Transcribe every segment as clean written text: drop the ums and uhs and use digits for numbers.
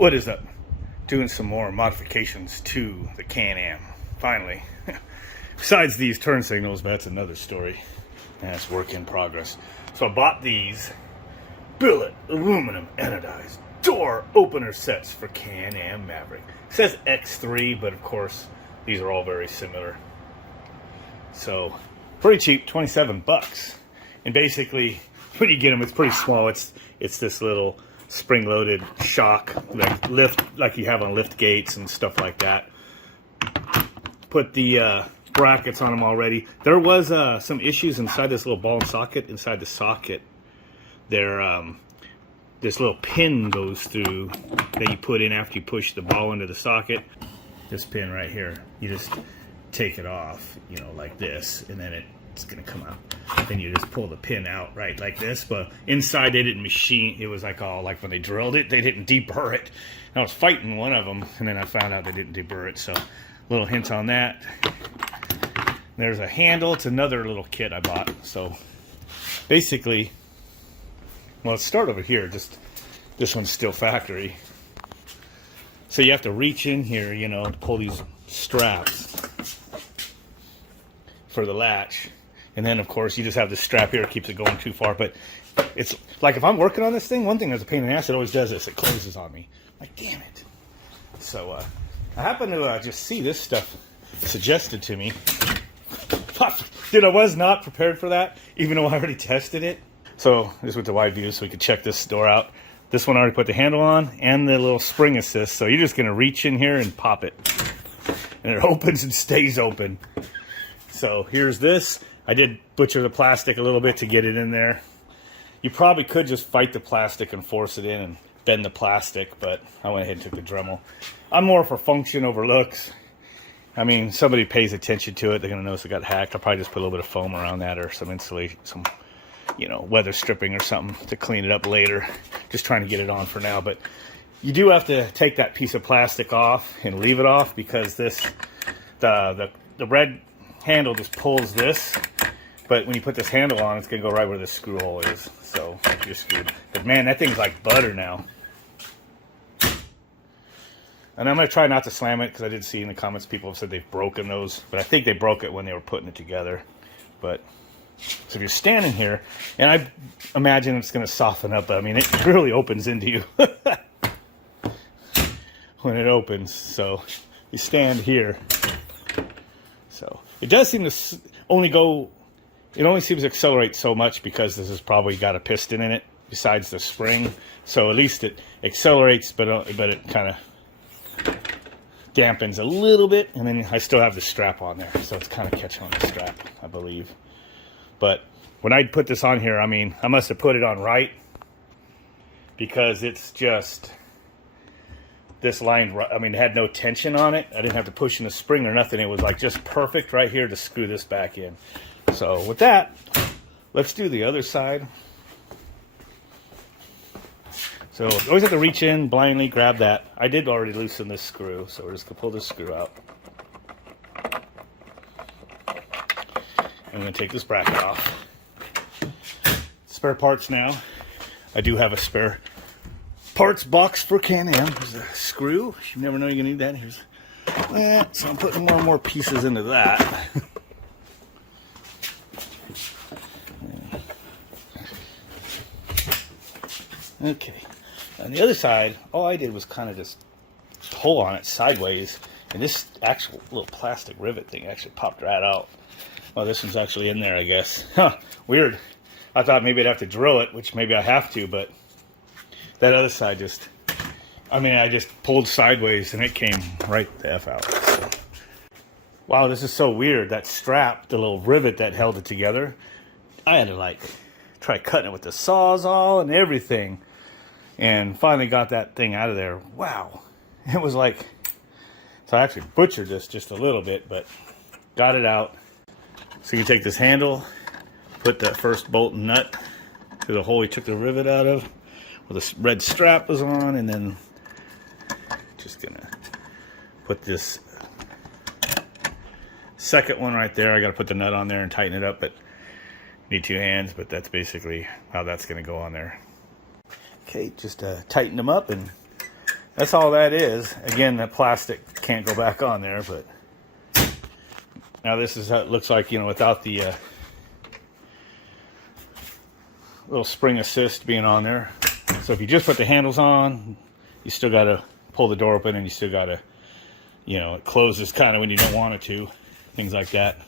What is up? Doing some more modifications to the Can-Am. Finally. Besides these turn signals, but that's another story. That's work in progress. So I bought these billet aluminum anodized door opener sets for Can-Am Maverick. It says X3, but of course these are all very similar. So pretty cheap, 27 bucks. And basically when you get them, it's pretty small. It's this little spring-loaded shock, like you have on lift gates and stuff like that. Put the brackets on them already. There was some issues inside this little ball and socket. Inside the socket, this little pin goes through that you put in after you push the ball into the socket. This pin right here, you just take it off, you know, like this, and then it's gonna come out. Then you just pull the pin out right like this. But inside they didn't machine. It was like all like when they drilled it, they didn't deburr it. And I was fighting one of them, and then I found out they didn't deburr it. So little hints on that. There's a handle. It's another little kit I bought. So basically, well, let's start over here. Just this one's still factory. So you have to reach in here, you know, to pull these straps for the latch. And then, of course, you just have this strap here. It keeps it going too far. But it's like if I'm working on this thing, one thing that's a pain in the ass, it always does this. It closes on me. I'm like, damn it. So I happen to just see this stuff suggested to me. Dude, I was not prepared for that, even though I already tested it. So this is with the wide view, so we could check this door out. This one I already put the handle on and the little spring assist. So you're just going to reach in here and pop it. And it opens and stays open. So here's this. I did butcher the plastic a little bit to get it in there. You probably could just fight the plastic and force it in and bend the plastic, but I went ahead and took the Dremel. I'm more for function over looks. I mean, somebody pays attention to it, they're going to notice it got hacked. I'll probably just put a little bit of foam around that or some insulation, some, you know, weather stripping or something to clean it up later. Just trying to get it on for now. But you do have to take that piece of plastic off and leave it off because this, the red handle just pulls this. But when you put this handle on, it's going to go right where this screw hole is. So you're screwed. But man, that thing's like butter now. And I'm going to try not to slam it because I did see in the comments people have said they've broken those. But I think they broke it when they were putting it together. But so if you're standing here, and I imagine it's going to soften up. But I mean, it really opens into you when it opens. So you stand here. So it does seem to only go... It only seems to accelerate so much because this has probably got a piston in it besides the spring. So at least it accelerates, but it kind of dampens a little bit. And then I still have the strap on there. So it's kind of catching on the strap, I believe. But when I put this on here, I mean, I must have put it on right because it's just this line. I mean, it had no tension on it. I didn't have to push in the spring or nothing. It was like just perfect right here to screw this back in. So with that, let's do the other side. So you always have to reach in, blindly grab that. I did already loosen this screw, so we're just going to pull this screw out. I'm going to take this bracket off. Spare parts now. I do have a spare parts box for Can-Am. There's a screw. You never know you're going to need that. Here's that. So I'm putting more and more pieces into that. Okay, on the other side, all I did was kind of just pull on it sideways, and this actual little plastic rivet thing actually popped right out. Oh, this one's actually in there, I guess. Huh, weird. I thought maybe I'd have to drill it, which maybe I have to, but that other side just, I mean, I just pulled sideways, and it came right the F out. So. Wow, this is so weird. That strap, the little rivet that held it together, I had to, like, try cutting it with the Sawzall and everything. And finally got that thing out of there. Wow. It was like... So I actually butchered this just a little bit, but got it out. So you can take this handle, put that first bolt and nut through the hole we took the rivet out of, where the red strap was on, and then just gonna put this second one right there. I gotta put the nut on there and tighten it up, but need two hands, but that's basically how that's gonna go on there. Okay, just tighten them up, and that's all that is. Again, that plastic can't go back on there, but now this is how it looks like, you know, without the little spring assist being on there. So if you just put the handles on, you still got to pull the door open, and you still got to, you know, it closes kind of when you don't want it to, things like that.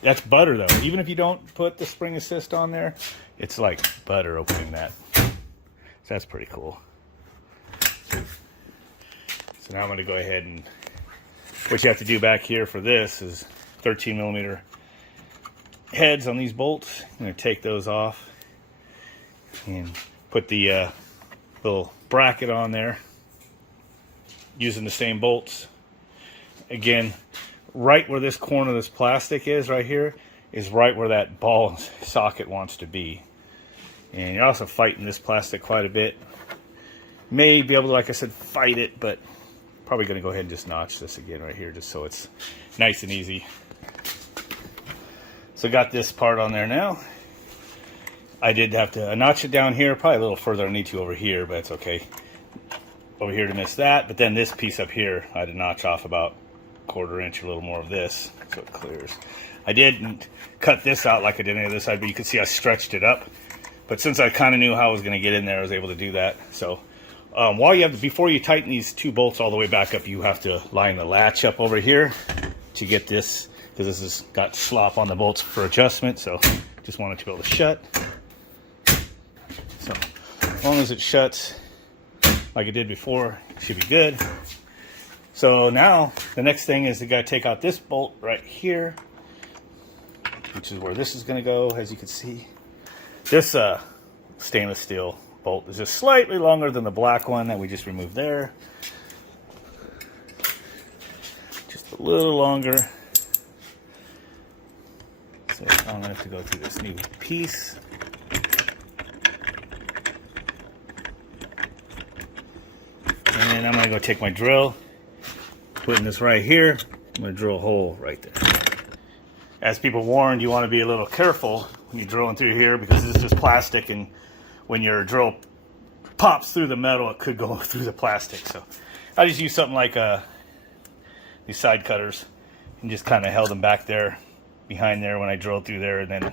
That's butter though. Even if you don't put the spring assist on there, it's like butter opening that. So that's pretty cool. So now I'm going to go ahead, and what you have to do back here for this is 13 millimeter heads on these bolts. I'm going to take those off and put the little bracket on there using the same bolts. Again, right where this corner of this plastic is right here is right where that ball socket wants to be. And you're also fighting this plastic quite a bit. May be able to, like I said, fight it, but probably going to go ahead and just notch this again right here just so it's nice and easy. So got this part on there now. I did have to notch it down here, probably a little further than I need to over here, but it's okay. Over here to miss that, but then this piece up here, I had to notch off about 1/4 inch, a little more of this, so it clears. I didn't cut this out like I did on the other side, but you can see I stretched it up. But since I kind of knew how I was going to get in there, I was able to do that. So while you have, before you tighten these two bolts all the way back up, you have to line the latch up over here to get this, because this has got slop on the bolts for adjustment. So just want it to be able to shut. So as long as it shuts like it did before, it should be good. So now the next thing is you got to take out this bolt right here, which is where this is going to go. As you can see, this stainless steel bolt is just slightly longer than the black one that we just removed there. Just a little longer. So I'm going to have to go through this new piece. And I'm going to go take my drill, putting this right here. I'm going to drill a hole right there. As people warned, you want to be a little careful when you're drilling through here, because this is just plastic, and when your drill pops through the metal, it could go through the plastic. So I just used something like these side cutters and just kind of held them back there, behind there when I drilled through there, and then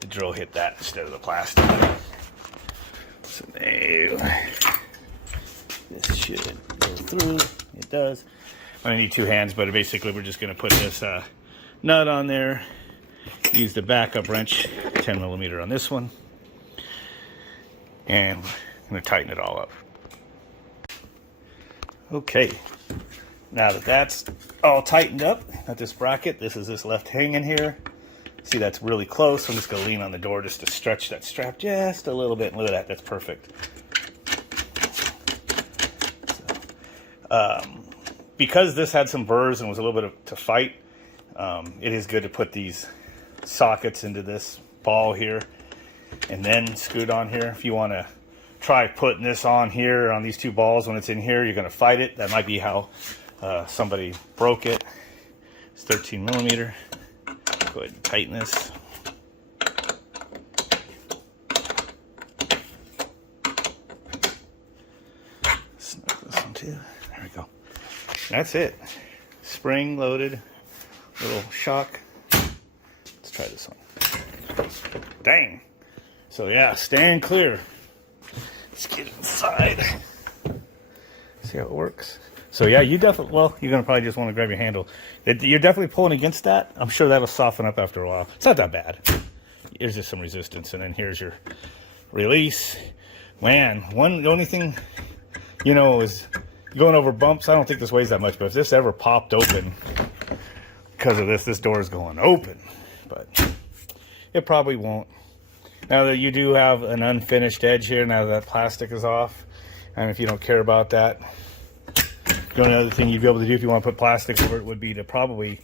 the drill hit that instead of the plastic. So there. This should go through. It does. I need 2 hands, but basically we're just going to put this nut on there. Use the backup wrench, 10 millimeter on this one. And I'm going to tighten it all up. Okay. Now that that's all tightened up, got this bracket. This is this left hanging here. See, that's really close. I'm just going to lean on the door just to stretch that strap just a little bit. And look at that. That's perfect. Because this had some burrs and was a little bit to fight, it is good to put these sockets into this ball here and then screw it on here. If you want to try putting this on here on these 2 balls when it's in here, you're going to fight it. That might be how somebody broke it. It's 13 millimeter. Go ahead and tighten this. Snug this one too. There we go. That's it. Spring loaded little shock. Let's try this one. Dang. So yeah, stand clear. Let's get inside. See how it works. So yeah, you definitely, well, you're going to probably just want to grab your handle. You're definitely pulling against that. I'm sure that'll soften up after a while. It's not that bad. Here's just some resistance, and then here's your release. Man, the only thing, you know, is going over bumps. I don't think this weighs that much, but if this ever popped open because of this door is going open, but it probably won't. Now that you do have an unfinished edge here, now that plastic is off, and if you don't care about that, the only other thing you'd be able to do if you want to put plastic over it would be to probably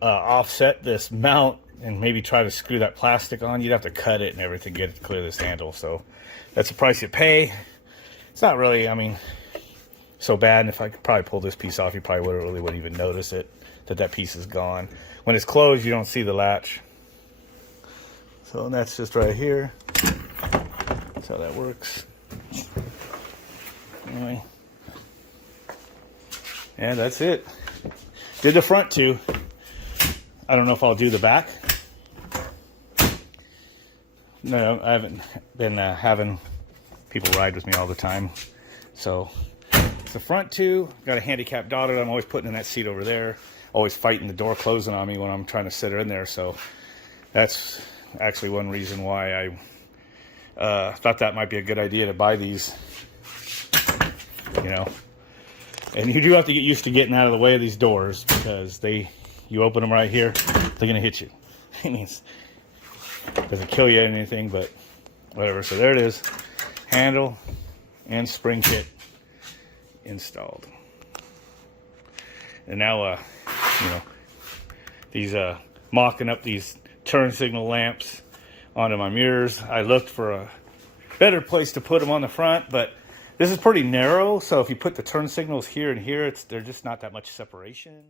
offset this mount and maybe try to screw that plastic on. You'd have to cut it and everything, get it to clear this handle. So that's the price you pay. It's not really, I mean, so bad. And if I could probably pull this piece off, you probably wouldn't even notice it, that piece is gone. When it's closed, you don't see the latch. So that's just right here. That's how that works. anyway. And that's it. Did the front too. I don't know if I'll do the back. No, I haven't been having people ride with me all the time. So it's the front two. Got a handicapped daughter that I'm always putting in that seat over there. Always fighting the door closing on me when I'm trying to sit her in there. So that's actually one reason why I thought that might be a good idea to buy these. You know. And you do have to get used to getting out of the way of these doors, because you open them right here, they're going to hit you. It means it doesn't kill you or anything, but whatever. So there it is. Handle and spring kit installed. And now, these mocking up these turn signal lamps onto my mirrors. I looked for a better place to put them on the front, but this is pretty narrow, so if you put the turn signals here and here, they're just not that much separation.